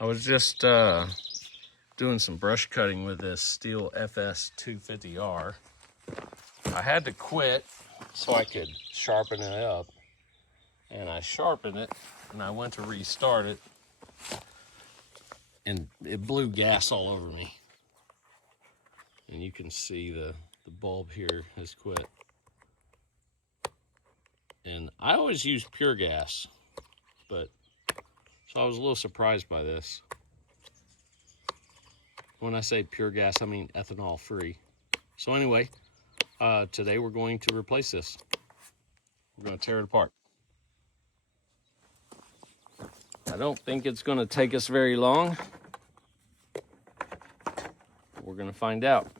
I was just doing some brush cutting with this Stihl FS 250R. I had to quit so I could sharpen it up, and I sharpened it and I went to restart it and it blew gas all over me. And you can see the bulb here has quit. And I always use pure gas, but so I was a little surprised by this. When I say pure gas, I mean ethanol free. So anyway, today we're going to replace this. We're going to tear it apart. I don't think it's going to take us very long. We're going to find out.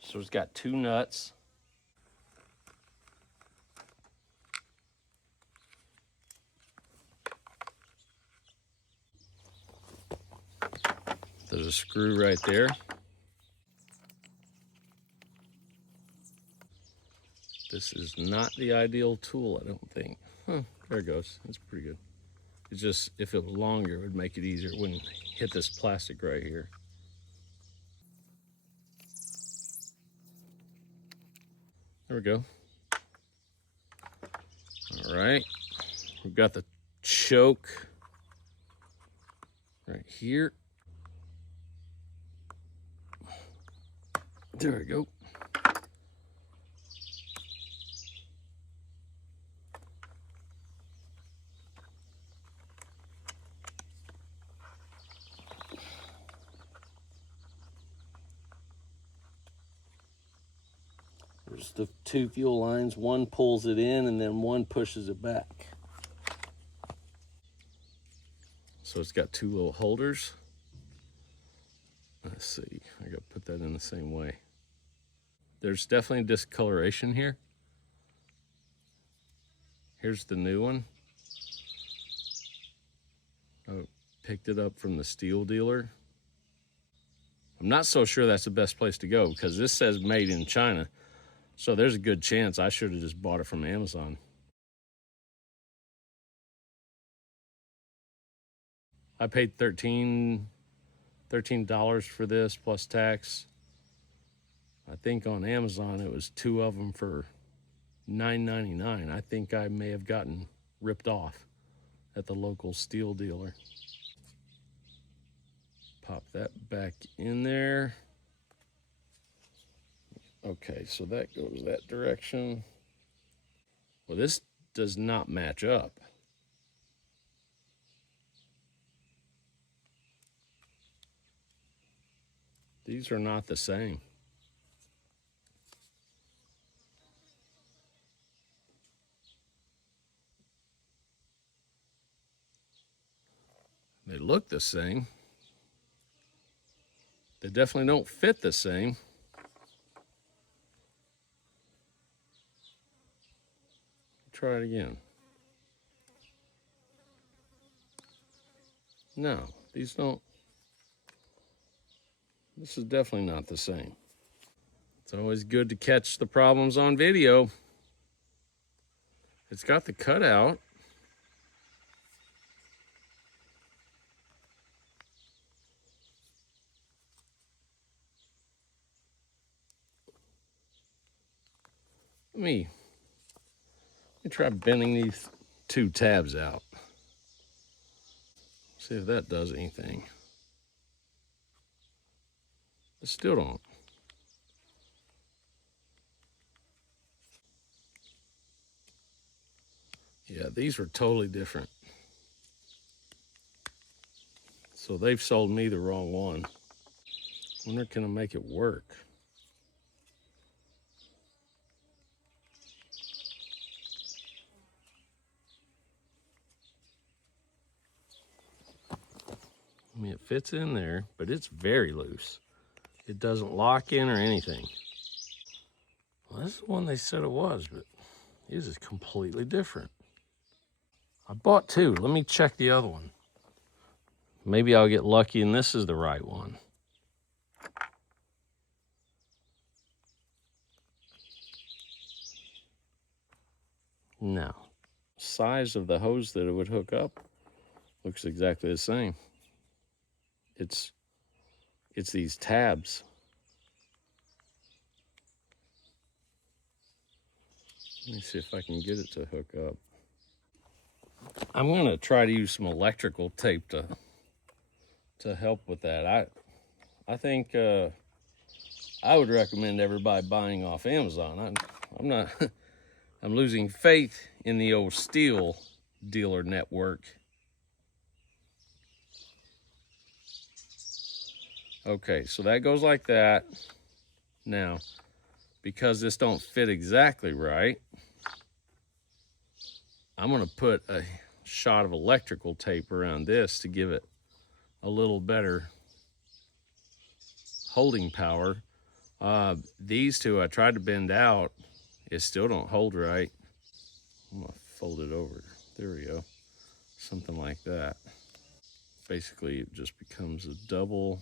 So it's got two nuts. There's a screw right there. This is not the ideal tool, I don't think. Huh, there it goes. That's pretty good. It's just, if it was longer, it would make it easier. It wouldn't hit this plastic right here. There we go. All right. We've got the choke right here. There we go. There's the two fuel lines. One pulls it in and then one pushes it back. So it's got two little holders. Let's see, I gotta put that in the same way. There's definitely discoloration here. Here's the new one. I picked it up from the Stihl dealer. I'm not so sure that's the best place to go because this says made in China. So there's a good chance I should have just bought it from Amazon. I paid $13 for this plus tax. I think on Amazon it was two of them for $9.99. I think I may have gotten ripped off at the local Stihl dealer. Pop that back in there. Okay, so that goes that direction. Well, this does not match up. These are not the same. They look the same. They definitely don't fit the same. Try it again. No, these don't. This is definitely not the same. It's always good to catch the problems on video. It's got the cutout. Let me try bending these two tabs out. See if that does anything. It still don't. Yeah, these were totally different. So they've sold me the wrong one. Wonder can I make it work? I mean, it fits in there, but it's very loose. It doesn't lock in or anything. Well, this is the one they said it was, but this is completely different. I bought two. Let me check the other one. Maybe I'll get lucky and this is the right one. No. Size of the hose that it would hook up looks exactly the same. It's these tabs. Let me see if I can get it to hook up. I'm gonna try to use some electrical tape to help with that. I think I would recommend everybody buying off Amazon. I'm not. I'm losing faith in the old Stihl dealer network. Okay, so that goes like that. Now, because this don't fit exactly right, I'm gonna put a shot of electrical tape around this to give it a little better holding power. These two I tried to bend out, it still don't hold right. I'm gonna fold it over. There we go. Something like that. Basically, it just becomes a double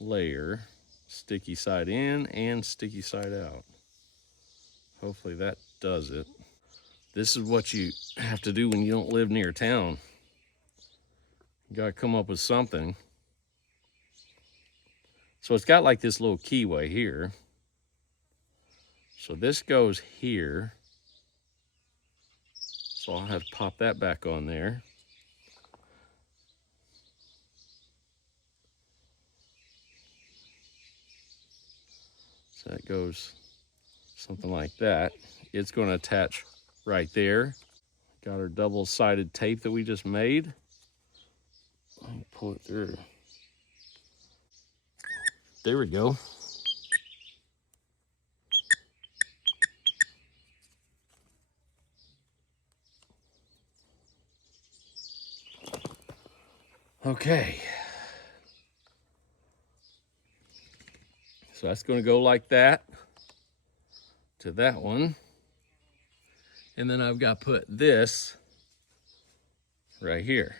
layer, sticky side in and sticky side out. Hopefully that does it. This is what you have to do when you don't live near town. You gotta come up with something. So it's got like this little keyway here. So this goes here. So I'll have to pop that back on there. So that goes something like that. It's going to attach right there. Got our double-sided tape that we just made. Let me pull it through. There we go. Okay. So that's going to go like that to that one. And then I've got to put this right here.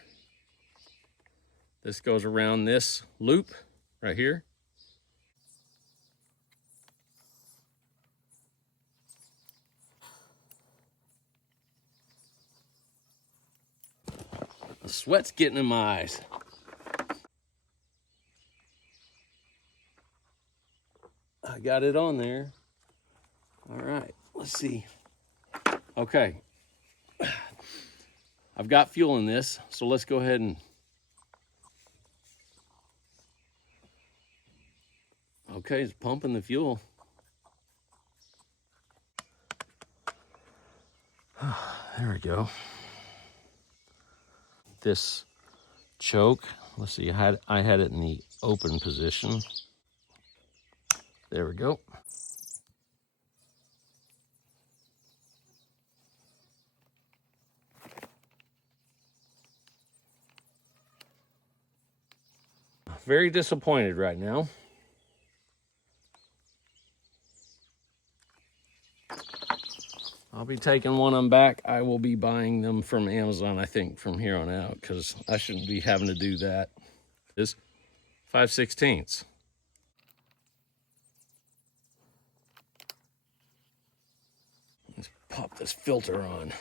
This goes around this loop right here. The sweat's getting in my eyes. I got it on there. All right, let's see. Okay. I've got fuel in this, so let's go ahead and... Okay, it's pumping the fuel. There we go. This choke, let's see, I had it in the open position. There we go. Very disappointed right now. I'll be taking one of them back. I will be buying them from Amazon, I think, from here on out, because I shouldn't be having to do that. This 5/16. Let's pop this filter on.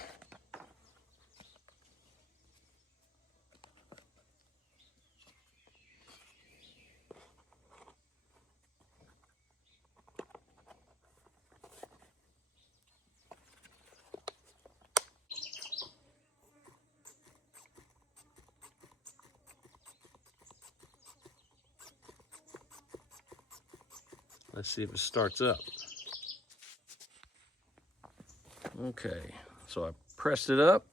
Let's see if it starts up. Okay, so I pressed it up.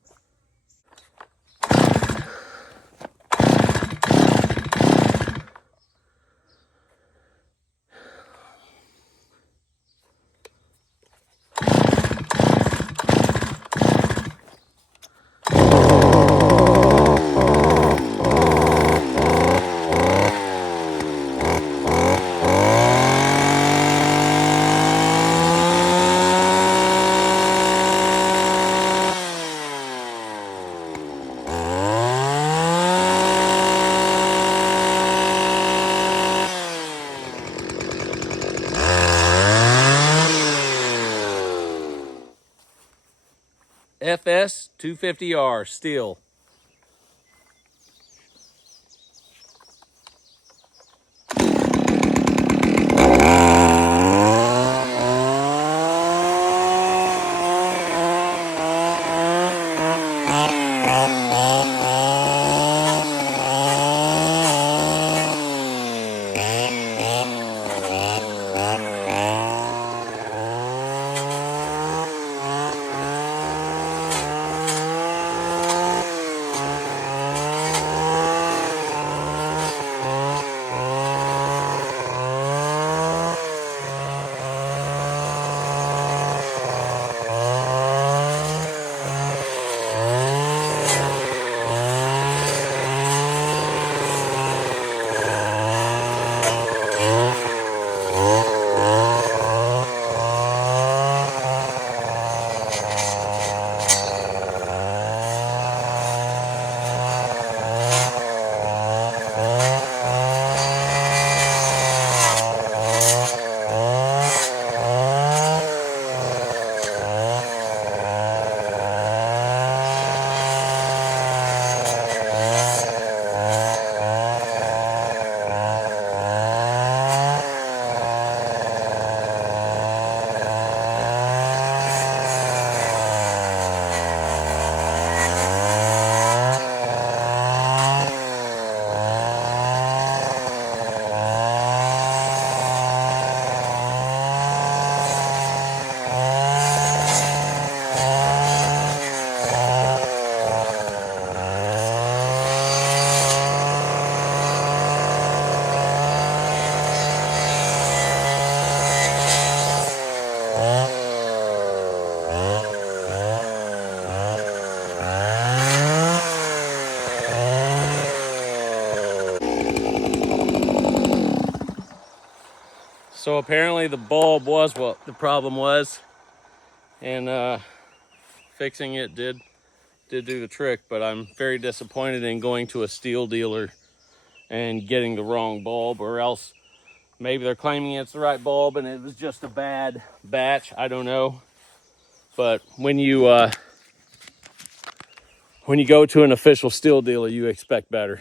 FS 250R Stihl. So apparently the bulb was what the problem was, and fixing it did do the trick, but I'm very disappointed in going to a Stihl dealer and getting the wrong bulb, or else maybe they're claiming it's the right bulb and it was just a bad batch. I don't know. But when you go to an official Stihl dealer, you expect better.